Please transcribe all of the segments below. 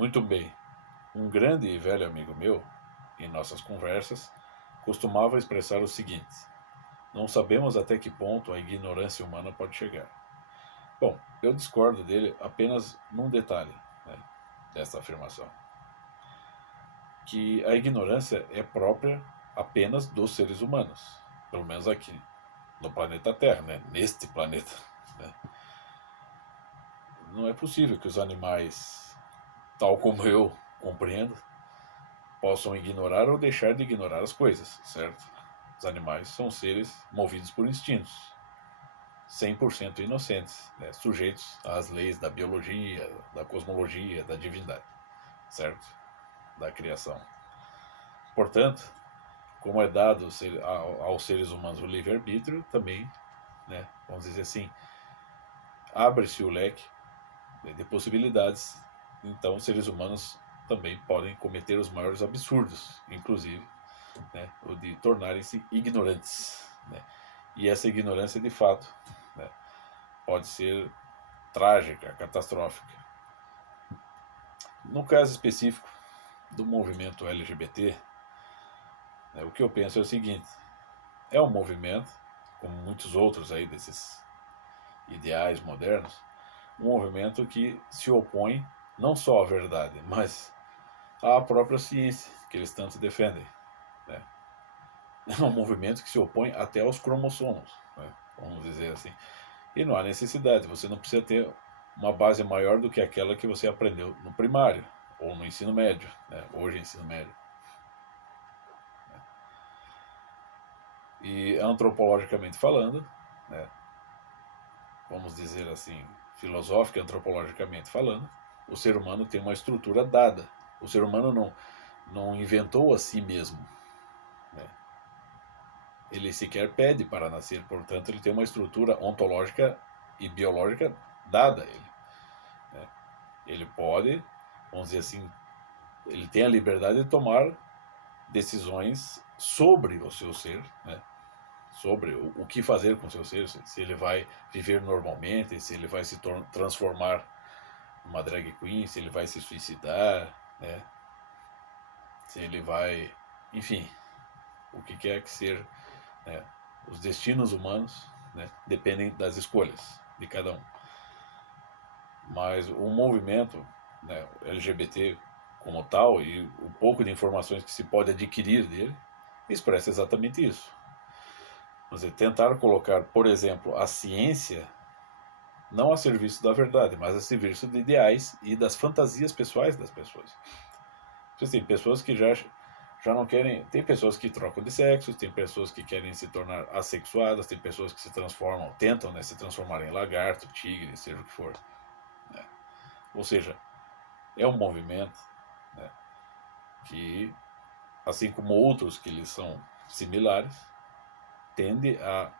Muito bem. Um grande e velho amigo meu, em nossas conversas, costumava expressar o seguinte: não sabemos até que ponto a ignorância humana pode chegar. Bom, eu discordo dele apenas num detalhe, né, dessa afirmação, que a ignorância é própria apenas dos seres humanos, pelo menos aqui no planeta Terra, né, neste planeta. Né. Não é possível que os animais, tal como eu compreendo, possam ignorar ou deixar de ignorar as coisas, certo? Os animais são seres movidos por instintos, 100% inocentes, né? Sujeitos às leis da biologia, da cosmologia, da divindade, certo? Da criação. Portanto, como é dado aos seres humanos o livre-arbítrio, também, né, vamos dizer assim, abre-se o leque, né, de possibilidades. Então, os seres humanos também podem cometer os maiores absurdos, inclusive, né, o de tornarem-se ignorantes. Né? E essa ignorância, de fato, né, pode ser trágica, catastrófica. No caso específico do movimento LGBT, né, o que eu penso é o seguinte: é um movimento, como muitos outros aí desses ideais modernos, um movimento que se opõe não só à verdade, mas à própria ciência que eles tanto defendem. Né? É um movimento que se opõe até aos cromossomos, né? Vamos dizer assim. E não há necessidade, você não precisa ter uma base maior do que aquela que você aprendeu no primário ou no ensino médio, né? Hoje é ensino médio. E antropologicamente falando, né? Vamos dizer assim, filosófica e antropologicamente falando, o ser humano tem uma estrutura dada. O ser humano não inventou a si mesmo. Né? Ele sequer pede para nascer, portanto, ele tem uma estrutura ontológica e biológica dada a ele. Né? Ele pode, vamos dizer assim, ele tem a liberdade de tomar decisões sobre o seu ser, né? Sobre o que fazer com o seu ser, se ele vai viver normalmente, se ele vai se transformar numa drag queen, se ele vai se suicidar, né? Se ele vai, enfim, o que quer que ser, né? Os destinos humanos, né, dependem das escolhas de cada um. Mas o movimento, né, LGBT como tal e o pouco de informações que se pode adquirir dele expressa exatamente isso. Você tentar colocar, por exemplo, a ciência não a serviço da verdade, mas a serviço de ideais e das fantasias pessoais das pessoas. Tem pessoas que já não querem. Tem pessoas que trocam de sexo, tem pessoas que querem se tornar assexuadas, tem pessoas que se transformam, tentam, né, se transformar em lagarto, tigre, seja o que for. Né? Ou seja, é um movimento, né, que, assim como outros que lhes são similares, tende a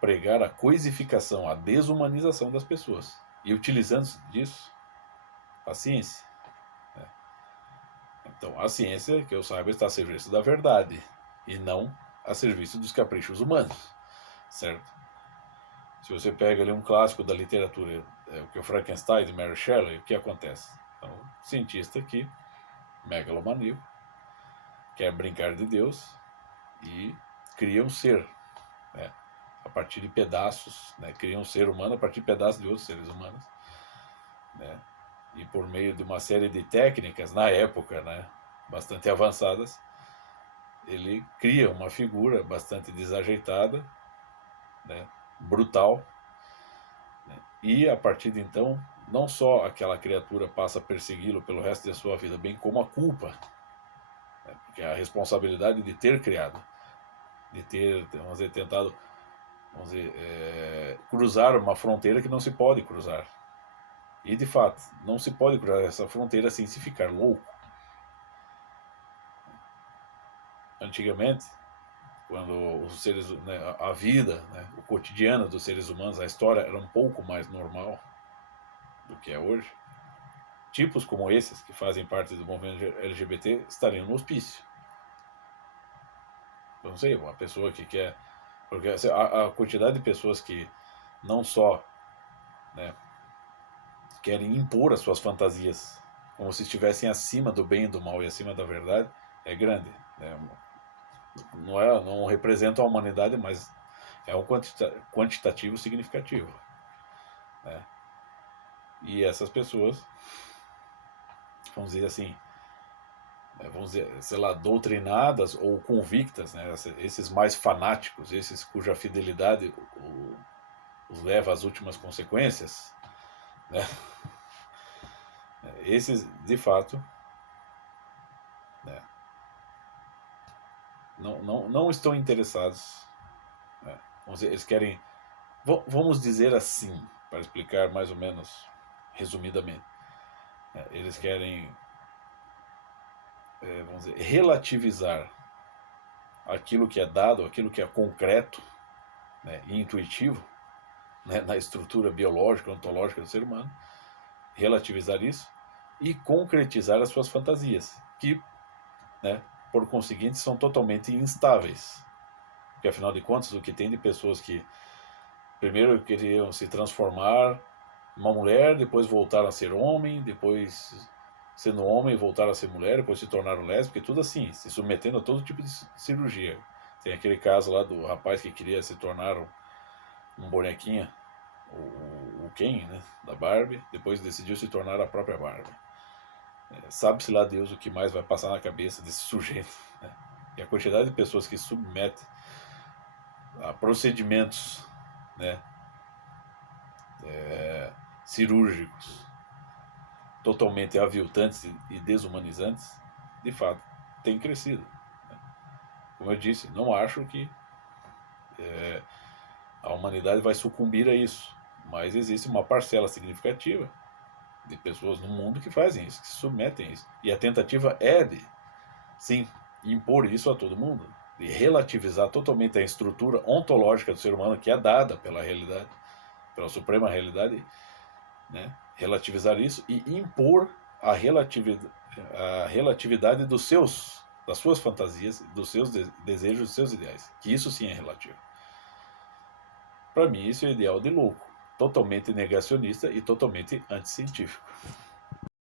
pregar a coisificação, a desumanização das pessoas. E utilizando disso, a ciência. Né? Então, a ciência, que eu saiba, está a serviço da verdade e não a serviço dos caprichos humanos, certo? Se você pega ali um clássico da literatura, o que é o Frankenstein de Mary Shelley, o que acontece? Então, um cientista que, megalomaníaco, quer brincar de Deus e cria um ser, né, a partir de pedaços, né, cria um ser humano a partir de pedaços de outros seres humanos, né, e por meio de uma série de técnicas, na época, né, bastante avançadas, ele cria uma figura bastante desajeitada, né, brutal, né, e a partir de então, não só aquela criatura passa a persegui-lo pelo resto da sua vida, bem como a culpa, né, porque a responsabilidade de ter criado, de ter, vamos dizer, tentado, vamos dizer, cruzar uma fronteira que não se pode cruzar. E de fato, não se pode cruzar essa fronteira sem se ficar louco. Antigamente, quando os seres, né, a vida, né, o cotidiano dos seres humanos, a história era um pouco mais normal do que é hoje, tipos como esses que fazem parte do movimento LGBT estariam no hospício. Eu não sei, uma pessoa que quer, porque a quantidade de pessoas que não só, né, querem impor as suas fantasias como se estivessem acima do bem e do mal e acima da verdade, é grande. Né? Não representa a humanidade, mas é um quantitativo significativo. Né? E essas pessoas, vamos dizer assim, vamos dizer, sei lá, doutrinadas ou convictas, né? Esses mais fanáticos, esses cuja fidelidade os leva às últimas consequências, né? Esses, de fato, né? Não estão interessados. Né? Vamos dizer, eles querem, vamos dizer assim, para explicar mais ou menos resumidamente, né? Eles querem, vamos dizer, relativizar aquilo que é dado, aquilo que é concreto, né, e intuitivo, né, na estrutura biológica, ontológica do ser humano, relativizar isso e concretizar as suas fantasias, que, né, por conseguinte, são totalmente instáveis. Porque, afinal de contas, o que tem de pessoas que primeiro queriam se transformar uma mulher, depois voltaram a ser homem, depois sendo homem voltaram a ser mulher, depois se tornaram lésbicas, tudo assim, se submetendo a todo tipo de cirurgia. Tem aquele caso lá do rapaz que queria se tornar um bonequinho, o Ken, né, da Barbie, depois decidiu se tornar a própria Barbie. Sabe-se lá Deus o que mais vai passar na cabeça desse sujeito. Né? E a quantidade de pessoas que submetem a procedimentos, né, cirúrgicos totalmente aviltantes e desumanizantes, de fato, tem crescido. Né? Como eu disse, não acho que a humanidade vai sucumbir a isso, mas existe uma parcela significativa de pessoas no mundo que fazem isso, que se submetem a isso. E a tentativa é de, sim, impor isso a todo mundo, de relativizar totalmente a estrutura ontológica do ser humano que é dada pela realidade, pela suprema realidade, né? Relativizar isso e impor a relatividade das suas fantasias, dos seus desejos, dos seus ideais, que isso sim é relativo. Para mim, isso é o ideal de louco, totalmente negacionista e totalmente anticientífico.